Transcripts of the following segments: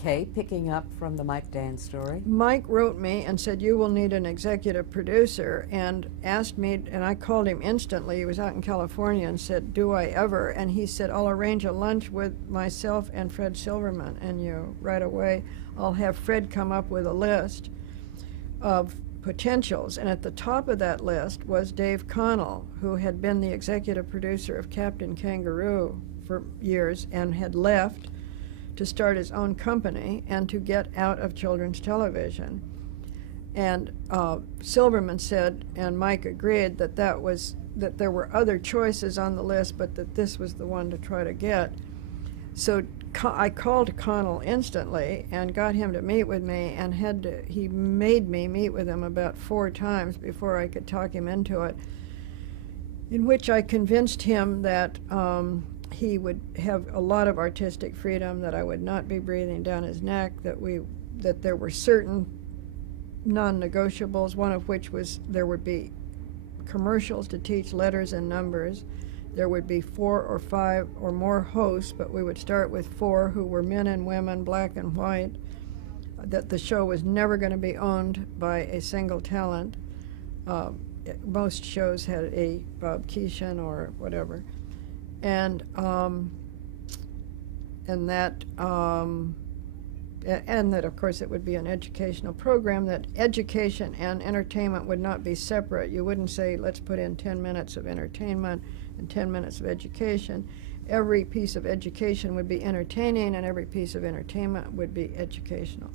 Okay, picking up from the Mike Dan story. Mike wrote me and said, you will need an executive producer, and asked me, and I called him instantly. He was out in California, and said, do I ever? And he said, I'll arrange a lunch with myself and Fred Silverman and you right away. I'll have Fred come up with a list of potentials, and at the top of that list was Dave Connell, who had been the executive producer of Captain Kangaroo for years and had left to start his own company and to get out of children's television. And Silverman said, and Mike agreed, that there were other choices on the list, but that this was the one to try to get. So I called Connell instantly and got him to meet with me, and he made me meet with him about 4 times before I could talk him into it, in which I convinced him that he would have a lot of artistic freedom, that I would not be breathing down his neck, that there were certain non-negotiables, one of which was there would be commercials to teach letters and numbers. There would be 4 or 5 or more hosts, but we would start with 4 who were men and women, black and white, that the show was never going to be owned by a single talent. Most shows had a Bob Keeshan or whatever. And that of course it would be an educational program, that education and entertainment would not be separate. You wouldn't say, let's put in 10 minutes of entertainment and 10 minutes of education. Every piece of education would be entertaining, and every piece of entertainment would be educational.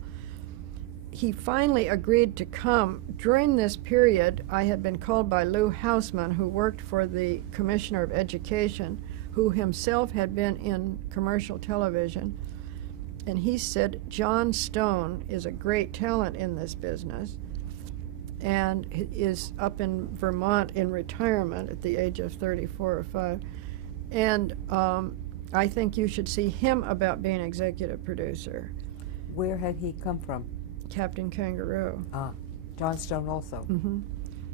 He finally agreed to come. During this period, I had been called by Lou Hausman, who worked for the Commissioner of Education, who himself had been in commercial television, and he said, John Stone is a great talent in this business and is up in Vermont in retirement at the age of 34 or 5, and I think you should see him about being executive producer. Where had he come from? Captain Kangaroo. John Stone also. Mm-hmm.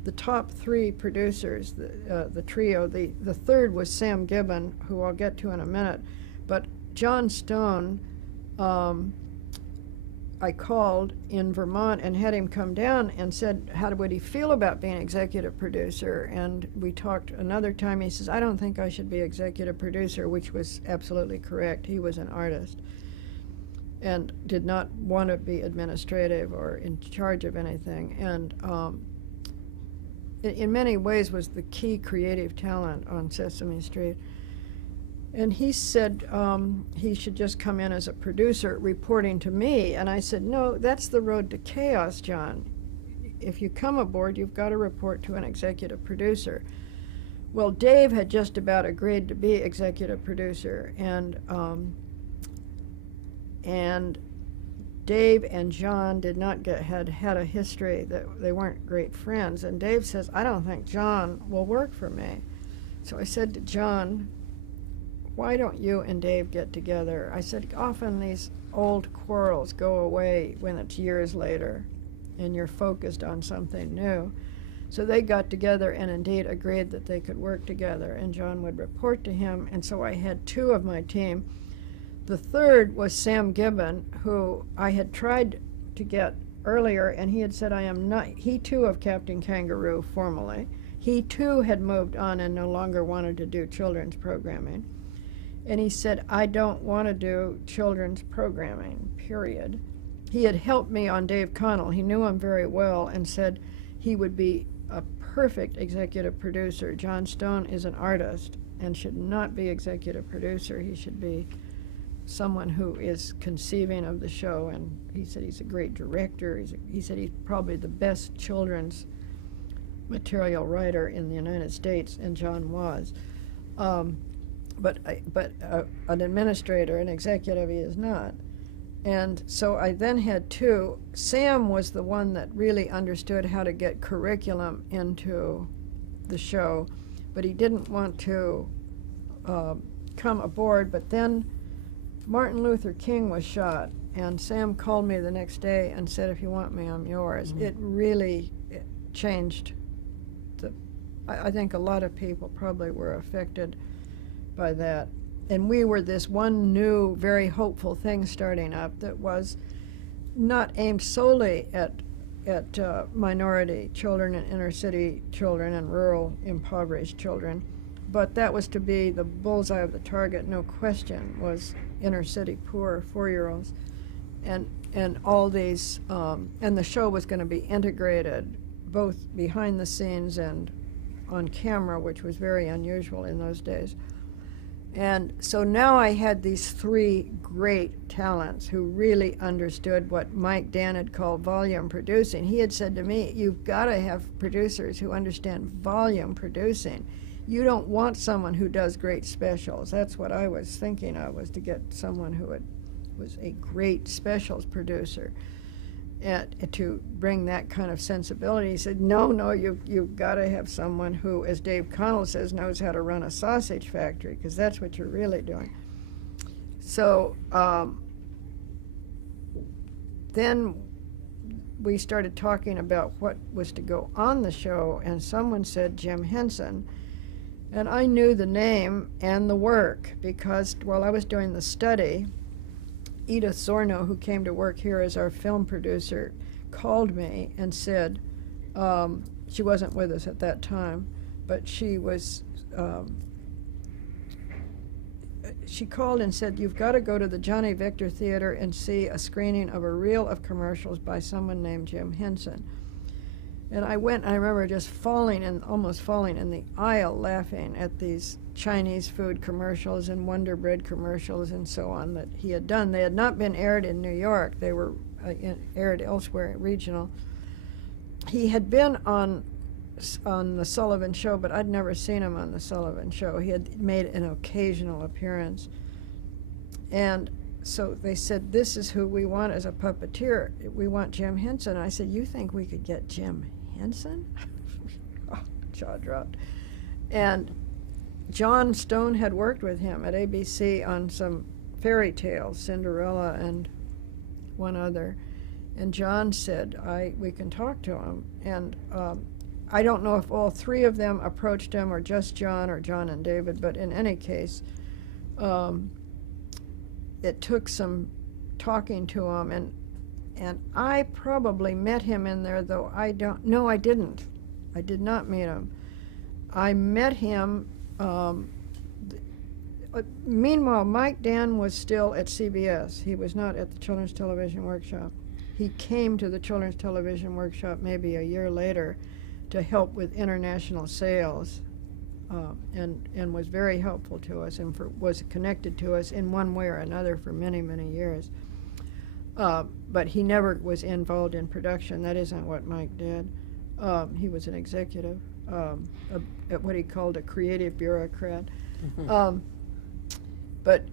The top 3 producers, the trio, the third was Sam Gibbon, who I'll get to in a minute, but John Stone, I called in Vermont and had him come down and said, how would he feel about being executive producer? And we talked another time. He says, I don't think I should be executive producer, which was absolutely correct. He was an artist and did not want to be administrative or in charge of anything, and in many ways was the key creative talent on Sesame Street. And he said he should just come in as a producer reporting to me, and I said, no, that's the road to chaos, John. If you come aboard, you've got to report to an executive producer. Well, Dave had just about agreed to be executive producer, and Dave and John had a history that they weren't great friends, and Dave says, I don't think John will work for me. So I said to John, why don't you and Dave get together? I said, often these old quarrels go away when it's years later and you're focused on something new. So they got together and indeed agreed that they could work together, and John would report to him, and so I had 2 of my team. The third was Sam Gibbon, who I had tried to get earlier, and he had said, I am not, he too of Captain Kangaroo formally. He too had moved on and no longer wanted to do children's programming. And he said, I don't want to do children's programming, period. He had helped me on Dave Connell. He knew him very well and said he would be a perfect executive producer. John Stone is an artist and should not be executive producer. He should be someone who is conceiving of the show, and he said he's a great director. He said he's probably the best children's material writer in the United States, and John was. But an administrator, an executive, he is not. And so I then had 2. Sam was the one that really understood how to get curriculum into the show, but he didn't want to come aboard. But then Martin Luther King was shot, and Sam called me the next day and said, if you want me, I'm yours. Mm-hmm. It really changed I think a lot of people probably were affected by that. and we were this one new, very hopeful thing starting up that was not aimed solely at minority children and inner city children and rural impoverished children, but that was to be the bullseye of the target, no question, was inner city poor 4-year-olds. And all these, and the show was going to be integrated both behind the scenes and on camera, which was very unusual in those days. And so now I had these 3 great talents who really understood what Mike Dan had called volume producing. He had said to me, you've got to have producers who understand volume producing. You don't want someone who does great specials. That's what I was thinking of, was to get someone who was a great specials producer to bring that kind of sensibility. He said, no, you've got to have someone who, as Dave Connell says, knows how to run a sausage factory, because that's what you're really doing. So then we started talking about what was to go on the show, and someone said Jim Henson. And I knew the name and the work, because while I was doing the study, Edith Zorno, who came to work here as our film producer, called me and said, she wasn't with us at that time, but she called and said, you've got to go to the Johnny Victor Theater and see a screening of a reel of commercials by someone named Jim Henson. And I went, and I remember just almost falling in the aisle laughing at these Chinese food commercials and Wonder Bread commercials and so on that he had done. They had not been aired in New York. They were aired elsewhere, regional. He had been on the Sullivan Show, but I'd never seen him on the Sullivan Show. He had made an occasional appearance. And so they said, this is who we want as a puppeteer. We want Jim Henson. I said, you think we could get Jim Henson? Oh, jaw dropped. And John Stone had worked with him at ABC on some fairy tales, Cinderella and one other. And John said, we can talk to him. And I don't know if all 3 of them approached him, or just John, or John and David, but in any case, it took some talking to him, and I probably met him in there, though I didn't. I did not meet him. I met him, meanwhile, Mike Dan was still at CBS. He was not at the Children's Television Workshop. He came to the Children's Television Workshop maybe a year later to help with international sales, and was very helpful to us, and was connected to us in one way or another for many, many years. But he never was involved in production. That isn't what Mike did. He was an executive, at what he called a creative bureaucrat. But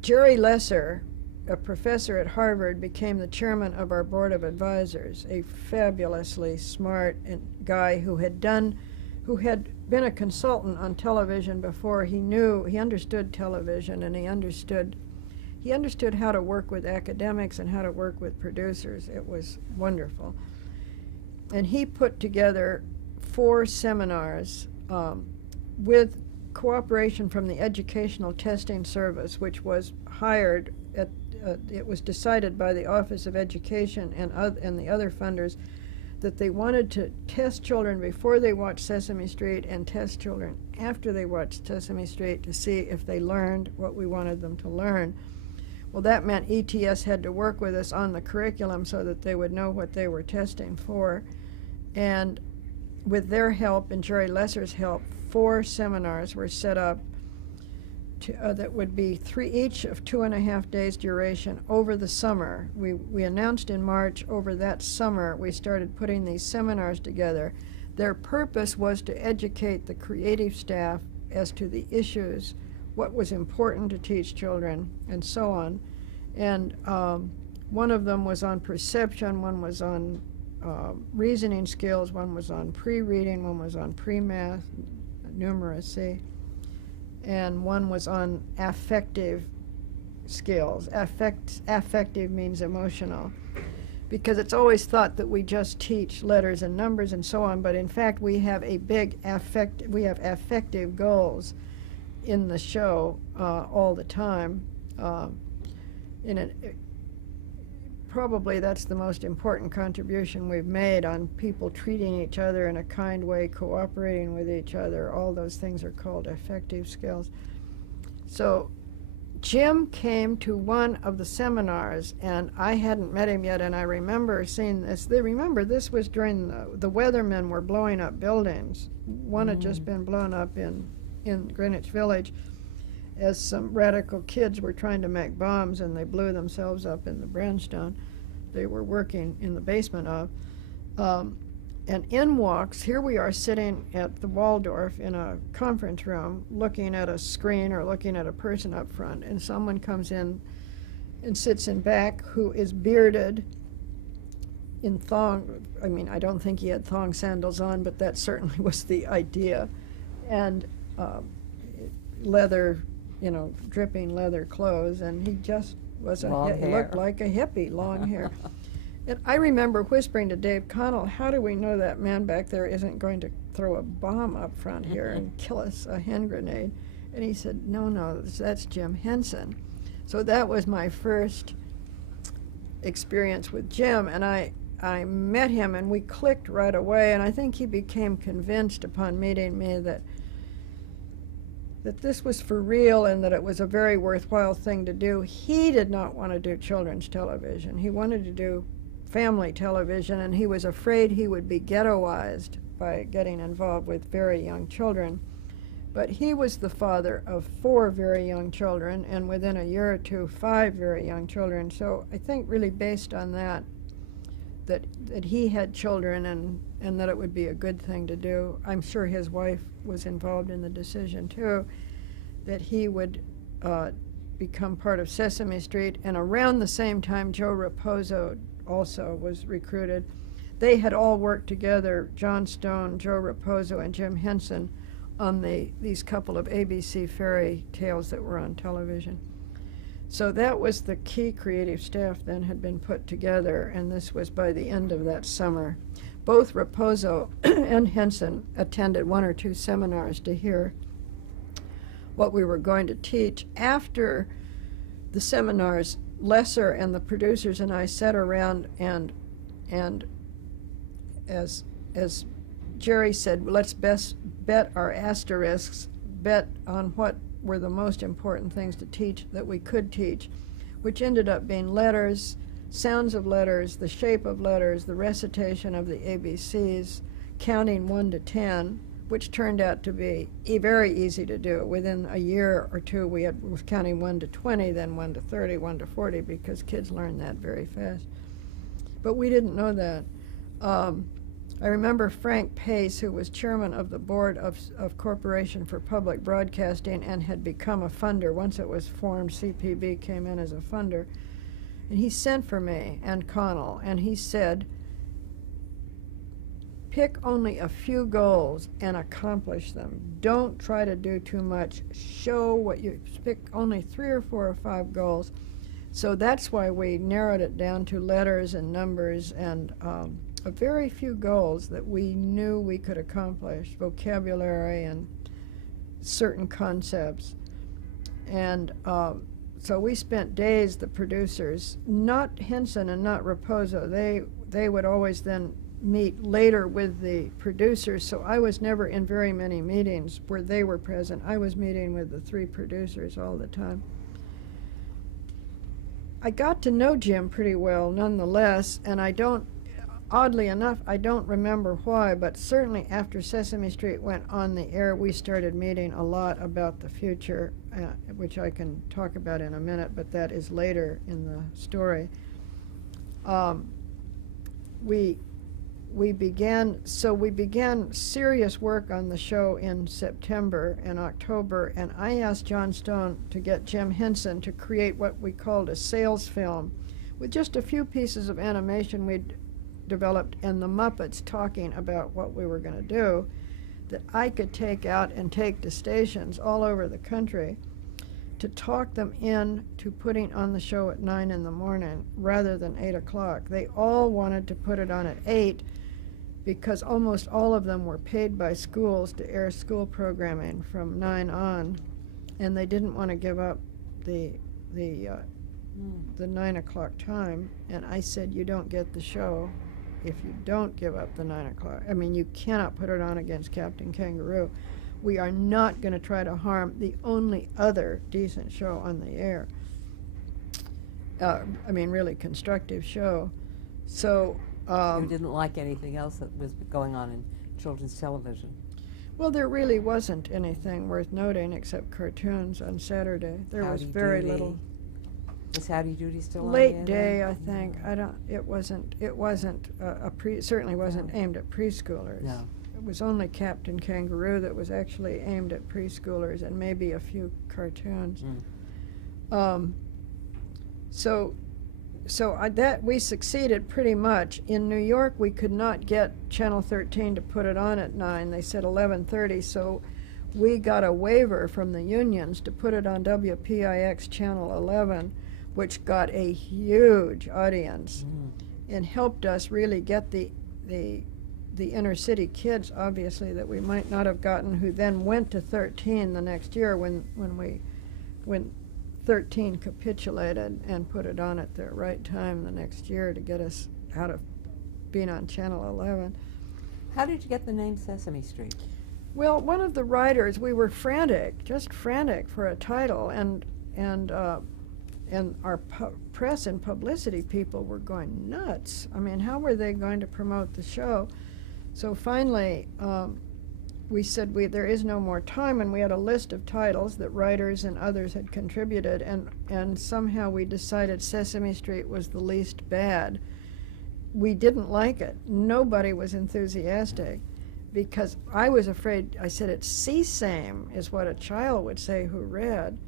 Jerry Lesser, a professor at Harvard, became the chairman of our board of advisors, a fabulously smart guy who had been a consultant on television before. He understood television, and he understood how to work with academics and how to work with producers. It was wonderful. And he put together 4 seminars with cooperation from the Educational Testing Service, which was hired it was decided by the Office of Education and the other funders that they wanted to test children before they watched Sesame Street and test children after they watched Sesame Street to see if they learned what we wanted them to learn. Well, that meant ETS had to work with us on the curriculum so that they would know what they were testing for. And with their help and Jerry Lesser's help, 4 seminars were set up that would be 3 each of 2.5 days duration over the summer. We announced in March. Over that summer, we started putting these seminars together. Their purpose was to educate the creative staff as to the issues, what was important to teach children, and so on. And one of them was on perception, one was on reasoning skills, one was on pre-reading, one was on pre-math, numeracy, and one was on affective skills. Affective means emotional, because it's always thought that we just teach letters and numbers and so on, but in fact we have affective goals. in the show all the time. Probably that's the most important contribution we've made on people treating each other in a kind way, cooperating with each other. All those things are called affective skills. So Jim came to one of the seminars, and I hadn't met him yet, and I remember seeing this. Remember, this was during the weathermen were blowing up buildings. One had just been blown up in Greenwich Village as some radical kids were trying to make bombs, and they blew themselves up in the brownstone they were working in the basement of. And in walks, here we are sitting at the Waldorf in a conference room looking at a screen or looking at a person up front, and someone comes in and sits in back who is bearded in thong. I mean, I don't think he had thong sandals on, but that certainly was the idea. And leather, dripping leather clothes, and he just was looked like a hippie, long hair. And I remember whispering to Dave Connell, how do we know that man back there isn't going to throw a bomb up front here and kill us, a hand grenade? And he said, no, that's Jim Henson. So that was my first experience with Jim, and I met him, and we clicked right away, and I think he became convinced upon meeting me that this was for real and that it was a very worthwhile thing to do. He did not want to do children's television. He wanted to do family television, and he was afraid he would be ghettoized by getting involved with very young children. But he was the father of 4 very young children, and within a year or two, 5 very young children. So I think really based on that he had children and that it would be a good thing to do. I'm sure his wife was involved in the decision too, that he would become part of Sesame Street. And around the same time, Joe Raposo also was recruited. They had all worked together, John Stone, Joe Raposo, and Jim Henson, on these couple of ABC fairy tales that were on television. So that was the key creative staff then had been put together, and this was by the end of that summer. Both Raposo and Henson attended 1 or 2 seminars to hear what we were going to teach. After the seminars, Lesser and the producers and I sat around and as Jerry said, let's best bet our asterisks, bet on what were the most important things to teach that we could teach, which ended up being letters, sounds of letters, the shape of letters, the recitation of the ABCs, counting 1 to 10, which turned out to be very easy to do. Within a year or two, we was counting 1 to 20, then 1 to 30, 1 to 40, because kids learn that very fast. But we didn't know that. I remember Frank Pace, who was chairman of the board of Corporation for Public Broadcasting and had become a funder. Once it was formed, CPB came in as a funder. And he sent for me and Connell, and he said, pick only a few goals and accomplish them. Don't try to do too much. Show what you pick, only 3 or 4 or 5 goals. So that's why we narrowed it down to letters and numbers and a very few goals that we knew we could accomplish, vocabulary and certain concepts. And so we spent days, the producers, not Henson and not Raposo. They would always then meet later with the producers, so I was never in very many meetings where they were present. I was meeting with the 3 producers all the time. I got to know Jim pretty well nonetheless, and oddly enough, I don't remember why, but certainly after Sesame Street went on the air, we started meeting a lot about the future, which I can talk about in a minute, but that is later in the story. We began serious work on the show in September and October, and I asked John Stone to get Jim Henson to create what we called a sales film with just a few pieces of animation we'd developed and the Muppets talking about what we were going to do, that I could take out and take to stations all over the country to talk them in to putting on the show at 9 in the morning rather than 8 o'clock. They all wanted to put it on at 8 because almost all of them were paid by schools to air school programming from 9 on. and they didn't want to give up the the 9 o'clock time. And I said, you don't get the show if you don't give up the 9 o'clock. I mean, you cannot put it on against Captain Kangaroo. We are not going to try to harm the only other decent show on the air. I mean, really constructive show. So you didn't like anything else that was going on in children's television? Well, there really wasn't anything worth noting except cartoons on Saturday. There was very little. Was Howdy Doody still on? Late day, I think. I don't. It wasn't. It wasn't certainly wasn't aimed at preschoolers. No. It was only Captain Kangaroo that was actually aimed at preschoolers, and maybe a few cartoons. That we succeeded pretty much. In New York, we could not get Channel 13 to put it on at 9. They said 11:30, so we got a waiver from the unions to put it on WPIX Channel 11, which got a huge audience and helped us really get the inner city kids, obviously, that we might not have gotten, who then went to 13 the next year when 13 capitulated and put it on at the right time the next year to get us out of being on Channel 11. How did you get the name Sesame Street? Well, one of the writers, we were just frantic for a title, and our press and publicity people were going nuts. I mean, how were they going to promote the show? So finally, we said there is no more time, and we had a list of titles that writers and others had contributed, and somehow we decided Sesame Street was the least bad. We didn't like it. Nobody was enthusiastic, because I was afraid. I said it's Sesame is what a child would say who read,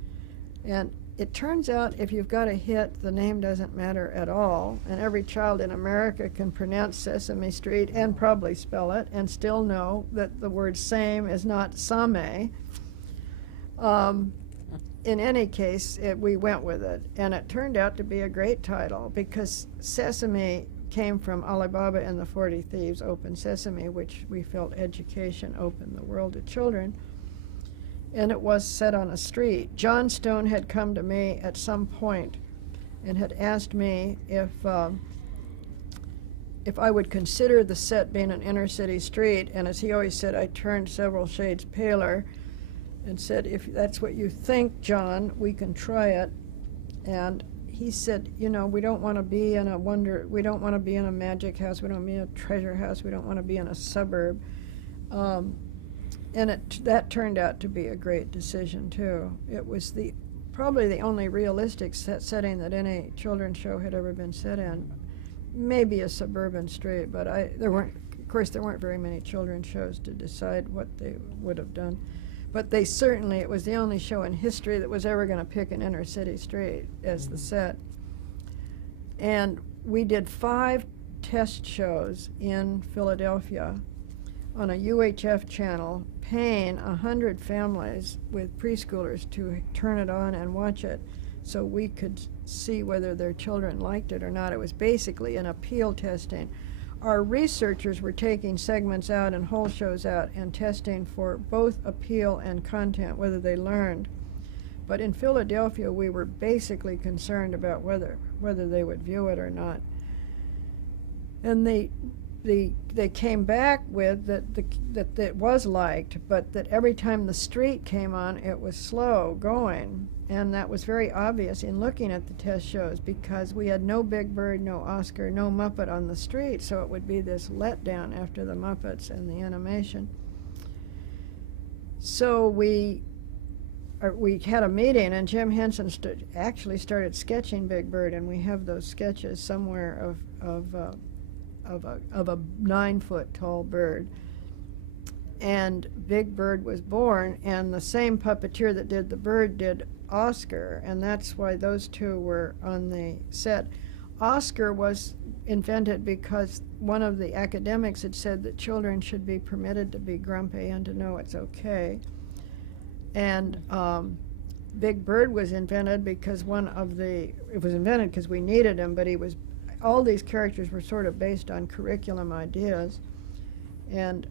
and it turns out if you've got a hit, the name doesn't matter at all, and every child in America can pronounce Sesame Street and probably spell it and still know that the word same is not same. In any case, we went with it, and it turned out to be a great title, because Sesame came from Alibaba and the 40 Thieves' Open Sesame, which we felt education opened the world to children. And it was set on a street. John Stone had come to me at some point and had asked me if I would consider the set being an inner city street, and as he always said, I turned several shades paler and said, if that's what you think, John, we can try it. And he said, you know, we don't want to be in we don't want to be in a magic house, we don't want to be in a treasure house, we don't want to be in a suburb. And that turned out to be a great decision, too. It was probably the only realistic setting that any children's show had ever been set in. Maybe a suburban street, but there weren't very many children's shows to decide what they would have done. But it was the only show in history that was ever going to pick an inner city street as the set. And we did 5 test shows in Philadelphia on a UHF channel, paying 100 families with preschoolers to turn it on and watch it so we could see whether their children liked it or not. It was basically an appeal testing. Our researchers were taking segments out and whole shows out and testing for both appeal and content, whether they learned. But in Philadelphia, we were basically concerned about whether they would view it or not. And they came back with that it was liked, but that every time the street came on, it was slow going. And that was very obvious in looking at the test shows, because we had no Big Bird, no Oscar, no Muppet on the street, so it would be this letdown after the Muppets and the animation. So we had a meeting, and Jim Henson actually started sketching Big Bird, and we have those sketches somewhere of a 9-foot tall bird. And Big Bird was born, and the same puppeteer that did the bird did Oscar, and that's why those two were on the set. Oscar was invented because one of the academics had said that children should be permitted to be grumpy and to know it's okay. And Big Bird was invented because it was invented because we needed him, but all these characters were sort of based on curriculum ideas. And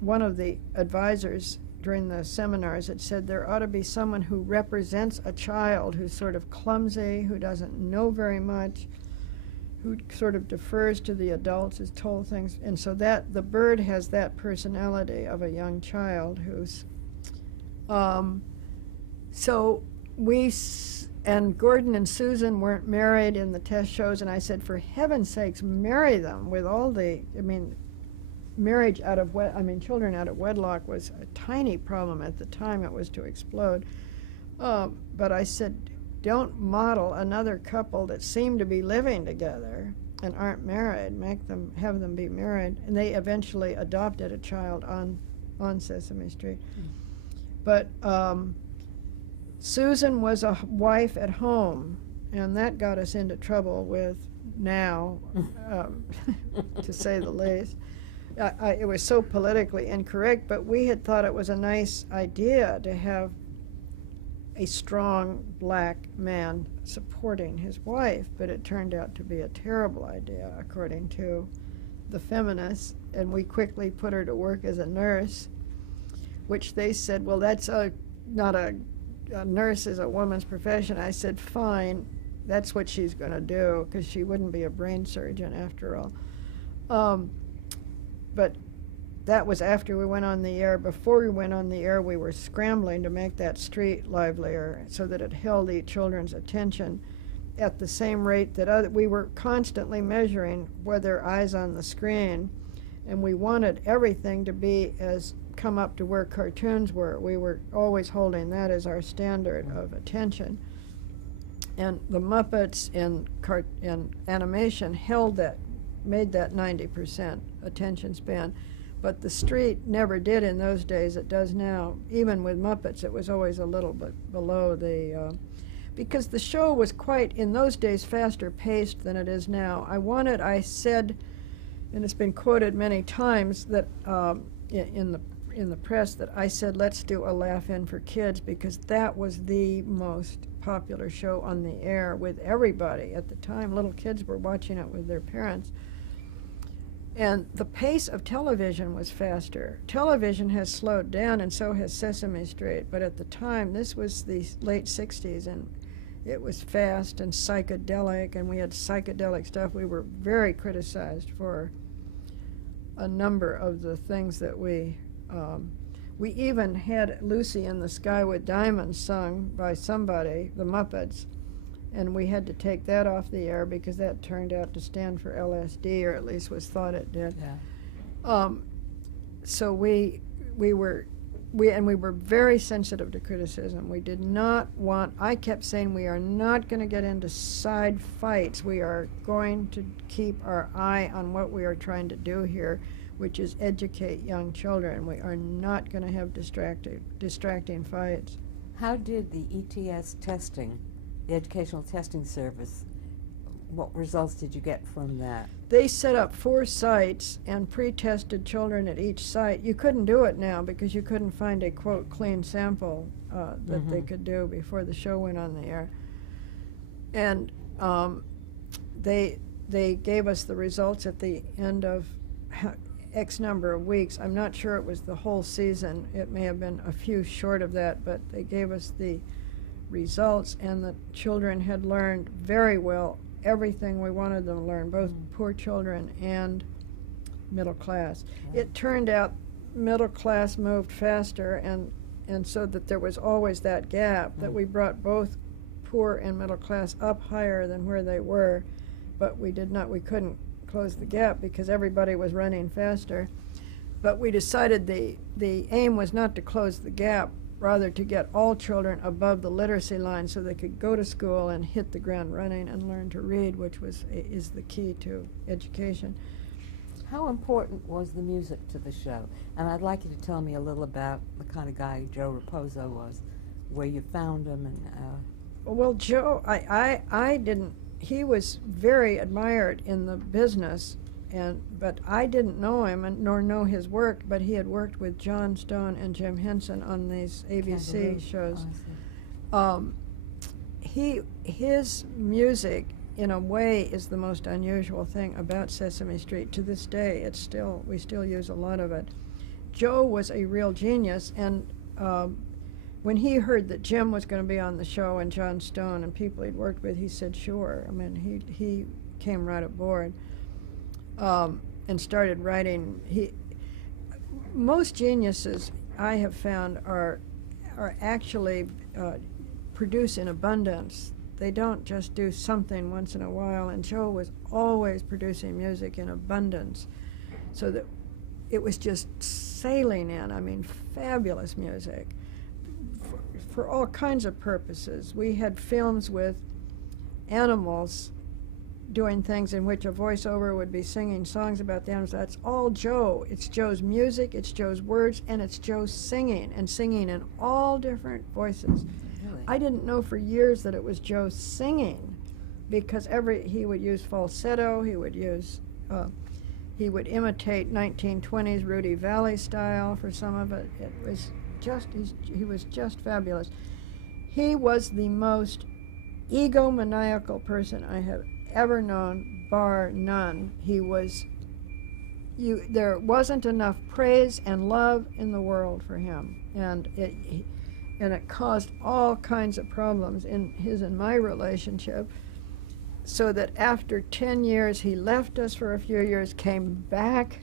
one of the advisors during the seminars that said there ought to be someone who represents a child who's sort of clumsy, who doesn't know very much, who sort of defers to the adults, is told things. And so that the bird has that personality of a young child who's so and Gordon and Susan weren't married in the test shows, and I said, for heaven's sakes, marry them with all the, marriage out of children out of wedlock was a tiny problem at the time. It was to explode. But I said, don't model another couple that seem to be living together and aren't married. Have them be married. And they eventually adopted a child on Sesame Street. But Susan was a wife at home, and that got us into trouble with now, to say the least. It was so politically incorrect, but we had thought it was a nice idea to have a strong black man supporting his wife, but it turned out to be a terrible idea, according to the feminists, and we quickly put her to work as a nurse, which they said, well, that's not a nurse is a woman's profession. I said, fine, that's what she's going to do, because she wouldn't be a brain surgeon after all. But that was after we went on the air. Before we went on the air, we were scrambling to make that street livelier so that it held the children's attention at the same rate that we were constantly measuring whether eyes on the screen, and we wanted everything to be come up to where cartoons were. We were always holding that as our standard of attention. And the Muppets in animation made that 90% attention span. But the street never did in those days. It does now. Even with Muppets, it was always a little bit below the... because the show was quite, in those days, faster paced than it is now. I said, and it's been quoted many times, that in the press, that I said, let's do a Laugh-In for Kids, because that was the most popular show on the air with everybody at the time. Little kids were watching it with their parents. And the pace of television was faster. Television has slowed down, and so has Sesame Street. But at the time, this was the late 60s, and it was fast and psychedelic, and we had psychedelic stuff. We were very criticized for a number of the things that we even had Lucy in the Sky with Diamonds sung by somebody, the Muppets, and we had to take that off the air because that turned out to stand for LSD, or at least was thought it did. Yeah. So we were very sensitive to criticism. We did not want, I kept saying, we are not going to get into side fights. We are going to keep our eye on what we are trying to do here, which is educate young children. We are not going to have distracting fights. How did the ETS testing, the Educational Testing Service, what results did you get from that? They set up 4 sites and pre-tested children at each site. You couldn't do it now because you couldn't find a, quote, clean sample that they could do before the show went on the air. And they gave us the results at the end of X number of weeks. I'm not sure it was the whole season. It may have been a few short of that, but they gave us the results, and the children had learned very well everything we wanted them to learn, both poor children and middle class. It turned out middle class moved faster, and so that there was always that gap, that we brought both poor and middle class up higher than where they were, but we couldn't close the gap because everybody was running faster. But we decided the aim was not to close the gap, rather to get all children above the literacy line so they could go to school and hit the ground running and learn to read, which is the key to education. How important was the music to the show? And I'd like you to tell me a little about the kind of guy Joe Raposo was, where you found him. And well, Joe, I didn't. He was very admired in the business, but I didn't know him nor know his work. But he had worked with John Stone and Jim Henson on these ABC shows. His music, in a way, is the most unusual thing about Sesame Street. To this day, we still use a lot of it. Joe was a real genius, and when he heard that Jim was going to be on the show and John Stone and people he'd worked with, he said, sure. I mean, he came right aboard and started writing. Most geniuses I have found are actually produce in abundance. They don't just do something once in a while, and Joe was always producing music in abundance, so that it was just sailing in. I mean, fabulous music for all kinds of purposes. We had films with animals doing things in which a voiceover would be singing songs about the animals. That's all Joe. It's Joe's music, it's Joe's words, and it's Joe's singing, and singing in all different voices. Really? I didn't know for years that it was Joe singing, because he would use falsetto, he would imitate 1920s Rudy Valley style for some of it. It was just, he was just fabulous. He was the most egomaniacal person I have ever known, bar none. There wasn't enough praise and love in the world for him, and it caused all kinds of problems in his and my relationship, so that after 10 years he left us for a few years, came back.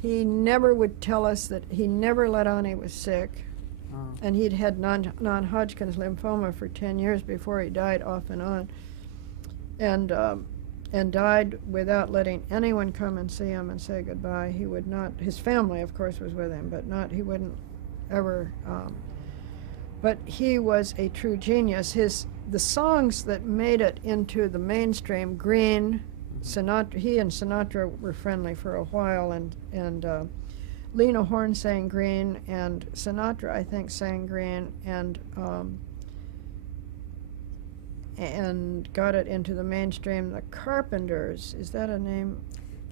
He never would tell us that he never let on he was sick. And he'd had non-Hodgkin's lymphoma for 10 years before he died, off and on, and died without letting anyone come and see him and say goodbye. He would not. His family, of course, was with him, but not. He wouldn't ever. But he was a true genius. The songs that made it into the mainstream, Green, Sinatra. He and Sinatra were friendly for a while, and Lena Horne sang Green, and Sinatra, I think, sang Green, and got it into the mainstream. The Carpenters, is that a name?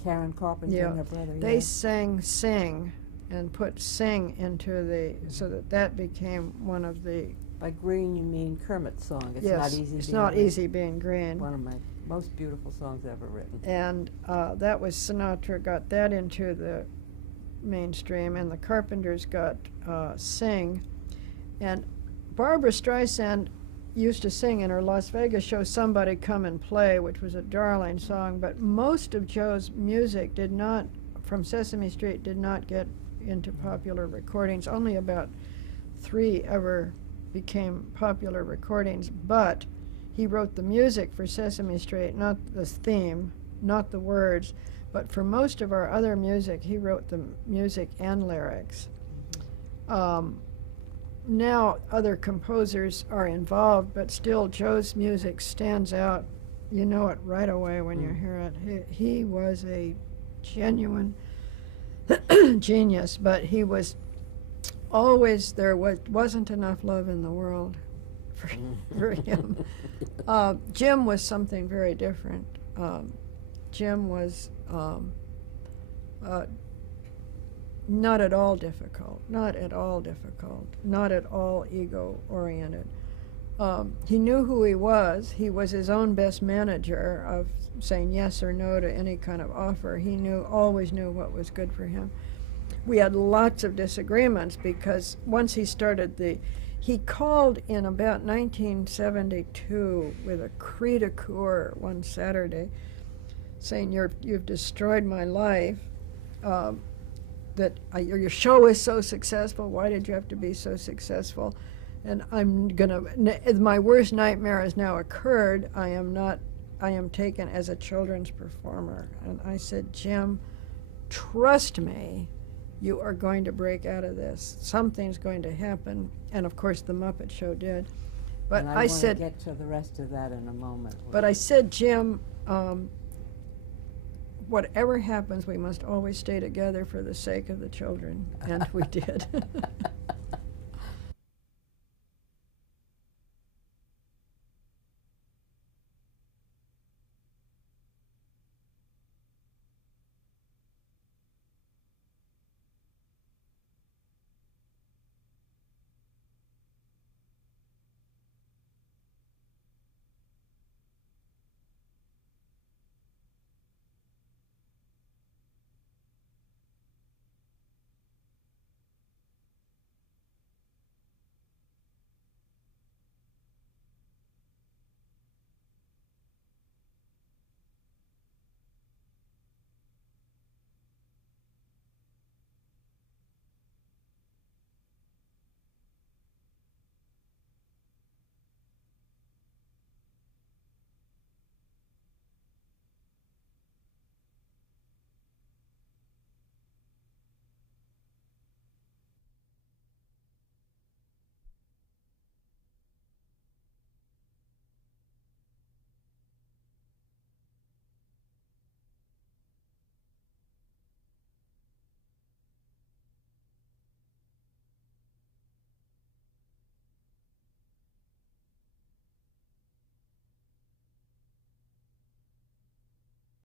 Karen Carpenter and her brother. They sang Sing, and put Sing into so that became one of the... By Green, you mean Kermit's song. It's yes, not easy. It's being not green. easy being green. One of my most beautiful songs ever written. And that was Sinatra got that into the mainstream, and the Carpenters got Sing. And Barbra Streisand used to sing in her Las Vegas show Somebody Come and Play, which was a darling song, but most of Joe's music from Sesame Street did not get into popular recordings. Only about 3 ever became popular recordings, but he wrote the music for Sesame Street, not the theme, not the words, but for most of our other music, he wrote the music and lyrics. Now other composers are involved, but still Joe's music stands out. You know it right away when you hear it. He was a genuine genius, but he was always, there wasn't enough love in the world for him. Jim was something very different. Jim was not at all difficult, not at all ego-oriented. He knew who he was. He was his own best manager of saying yes or no to any kind of offer. He always knew what was good for him. We had lots of disagreements because once he started he called in about 1972 with a cri de coeur one Saturday, saying, you've destroyed my life, that your show is so successful, why did you have to be so successful? And my worst nightmare has now occurred. I am taken as a children's performer. And I said, Jim, trust me, you are going to break out of this. Something's going to happen. And of course the Muppet Show did. But and I want to get to the rest of that in a moment. But I said, Jim, whatever happens, we must always stay together for the sake of the children. And we did.